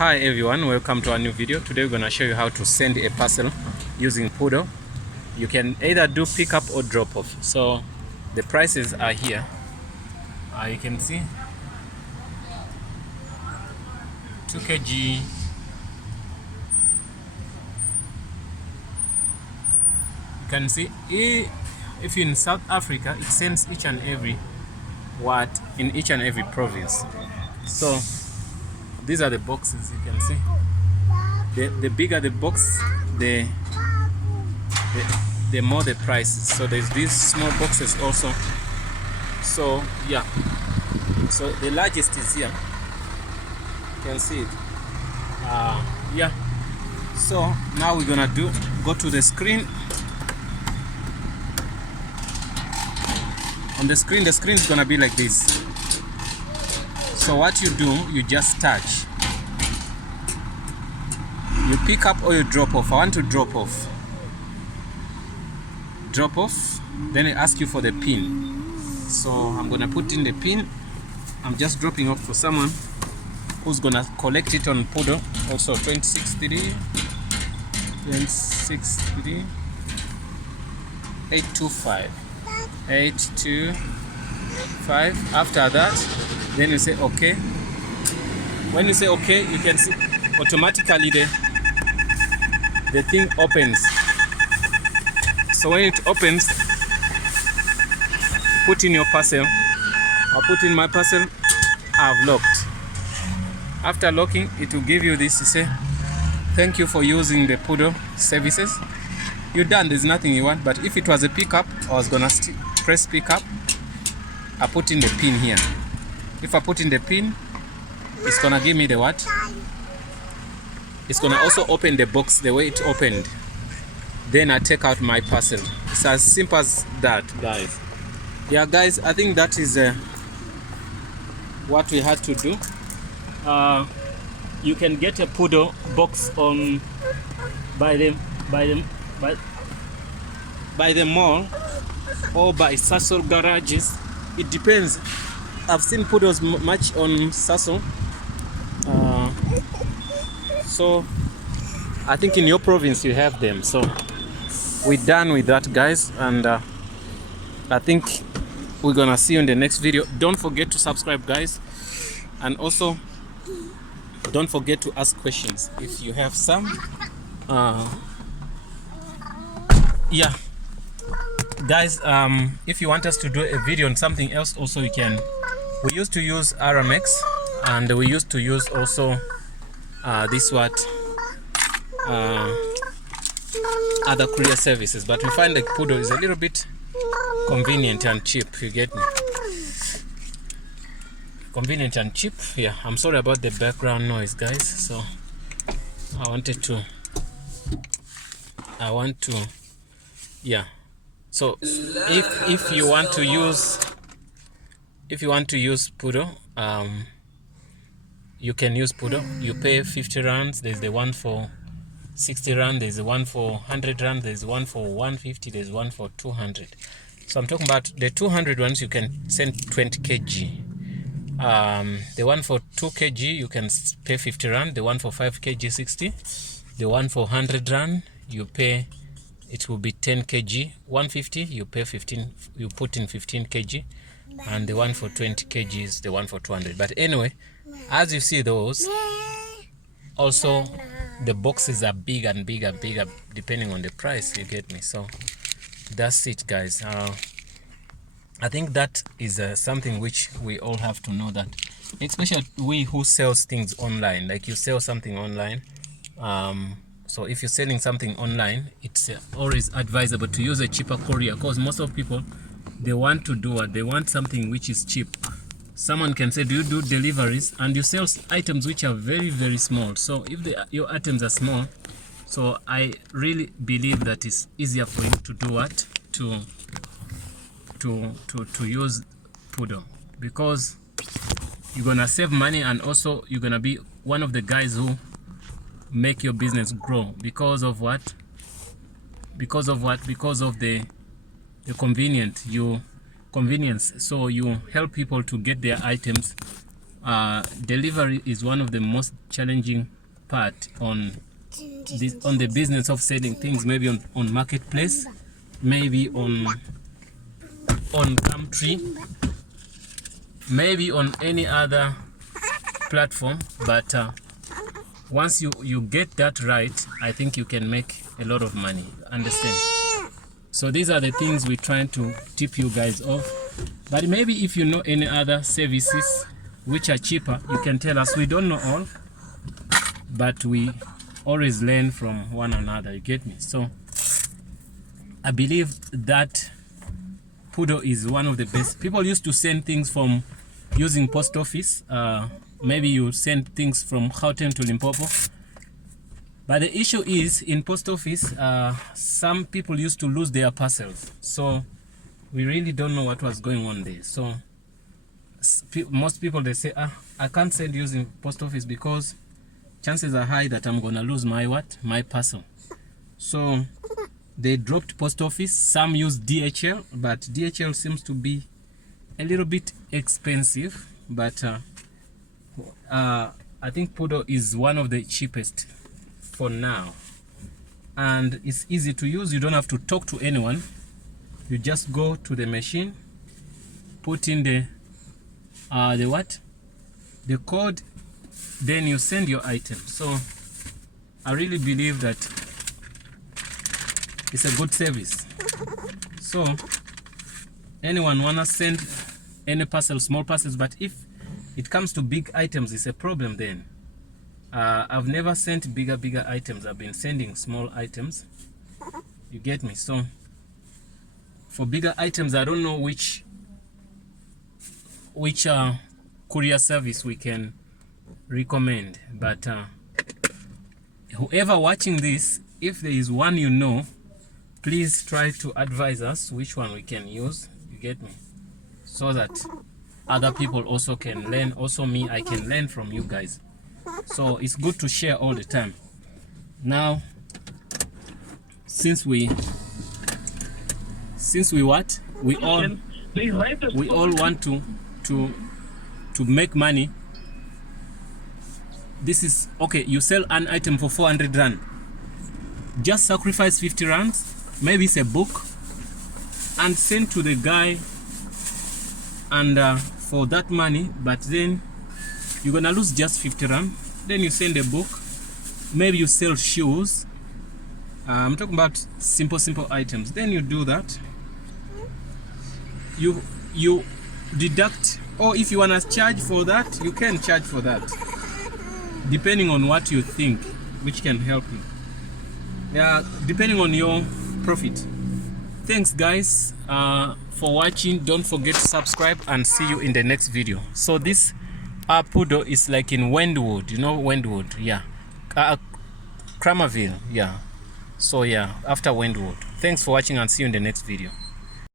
Hi everyone, welcome to our new video. Today we're going to show you how to send a parcel using Pudo. You can either do pickup or drop off. So the prices are here. You can see 2 kg. You can see if you're in South Africa, it sends each and every what in each and every province. So these are the boxes. You can see the bigger the box, the more the prices. So there's these small boxes also. So yeah, so the largest is here. You can see it. Yeah, so now we're gonna go to the screen. On the screen is gonna be like this. So what you do, you just touch, you pick up or you drop off. I want to drop off, then it asks you for the pin. So I'm gonna put in the pin. I'm just dropping off for someone who's gonna collect it on Pudo. Also 263 825 825. After that, then you say okay. When you say okay, you can see automatically the thing opens. So when it opens, put in your parcel. I'll put in my parcel. I've locked. After locking, it will give you this to say thank you for using the Pudo services. You're done. There's nothing you want. But if it was a pickup, I was gonna press pickup. I put in the pin here. If I put in the pin, it's gonna give me the what? It's gonna also open the box the way it opened. Then I take out my parcel. It's as simple as that, guys. Yeah, guys, I think that is what we had to do. You can get a Pudo box on by the mall or by Parcel garages. It depends. I've seen Pudos much on Parcel. So I think in your province you have them. So we're done with that, guys, and I think we're gonna see you in the next video. Don't forget to subscribe, guys, and also don't forget to ask questions if you have some. Yeah, guys, if you want us to do a video on something else also, you can. We used to use RMX, and we used to use also this other courier services, but we find that Pudo is a little bit convenient and cheap. You get me? Convenient and cheap. Yeah, I'm sorry about the background noise, guys. So I want to yeah. So if you want to use Pudo, you can use Pudo. You pay 50 rands. There's the one for 60 rand. There's the one for 100 rand. There's one for 150. There's one for 200. So I'm talking about the 200 ones. You can send 20 kg. The one for 2 kg you can pay 50 rand. The one for 5 kg 60. The one for 100 rand you pay, it will be 10 kg. 150 you pay 15. You put in 15 kg, and the one for 20 kg is the one for 200. But anyway, as you see those, also the boxes are big and bigger depending on the price. You get me? So that's it, guys. I think that is something which we all have to know, that especially we who sells things online. Like you sell something online, so if you're selling something online, it's always advisable to use a cheaper courier, because most of people, they want to do what they want, something which is cheap. Someone can say, do you do deliveries? And you sell items which are very, very small. So if your items are small, so I really believe that it's easier for you to do what? To use Pudo, because you're gonna save money, and also you're gonna be one of the guys who make your business grow. Because of what? Because of the convenience. So you help people to get their items delivery is one of the most challenging part on the business of selling things, maybe on marketplace, maybe on Gumtree, maybe on any other platform. But once you get that right, I think you can make a lot of money. Understand? So these are the things we're trying to tip you guys off. But maybe if you know any other services which are cheaper, you can tell us. We don't know all, but we always learn from one another. You get me? So I believe that Pudo is one of the best. People used to send things from using post office. Maybe you send things from Gauteng to Limpopo. But the issue is, in post office, some people used to lose their parcels. So we really don't know what was going on there. So most people, they say, I can't send using post office because chances are high that I'm gonna lose my parcel. So they dropped post office. Some use DHL, but DHL seems to be a little bit expensive. But I think Pudo is one of the cheapest for now, and it's easy to use. You don't have to talk to anyone. You just go to the machine, put in the code, then you send your item. So I really believe that it's a good service. So anyone wanna send any parcel, small parcels, but if it comes to big items, it's a problem then. I've never sent bigger items. I've been sending small items. You get me? So for bigger items, I don't know which courier service we can recommend. But whoever watching this, if there is one you know, please try to advise us which one we can use. You get me? So that other people also can learn. Also me, I can learn from you guys. So it's good to share all the time. Now, since we all want to make money. This is okay. You sell an item for 400 rand. Just sacrifice 50 rands. Maybe it's a book, and send to the guy. And for that money, but then you're gonna lose just 50 rand. Then you send a book. Maybe you sell shoes. I'm talking about simple items. Then you do that. You deduct, or if you wanna charge for that, you can charge for that, depending on what you think, which can help you. Yeah, depending on your profit. Thanks guys for watching. Don't forget to subscribe, and see you in the next video. So this Pudo is like in Wendwood, you know Wendwood, yeah, Kramerville, yeah. So yeah, after Wendwood. Thanks for watching, and see you in the next video.